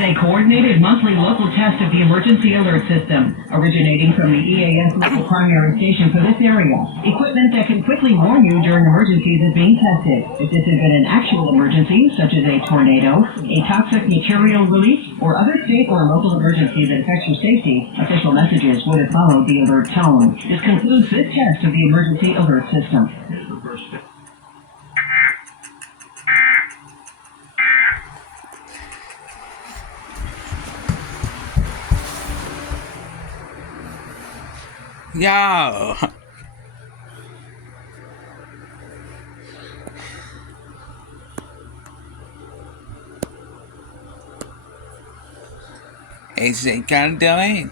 A coordinated monthly local test of the emergency alert system, originating from the EAS local primary station for this area. Equipment that can quickly warn you during emergencies is being tested. If this has been an actual emergency, such as a tornado, a toxic material release, or other state or local emergency that affects your safety, official messages would have followed the alert tone. This concludes this test of the emergency alert system. Yo. Is it gonna do it?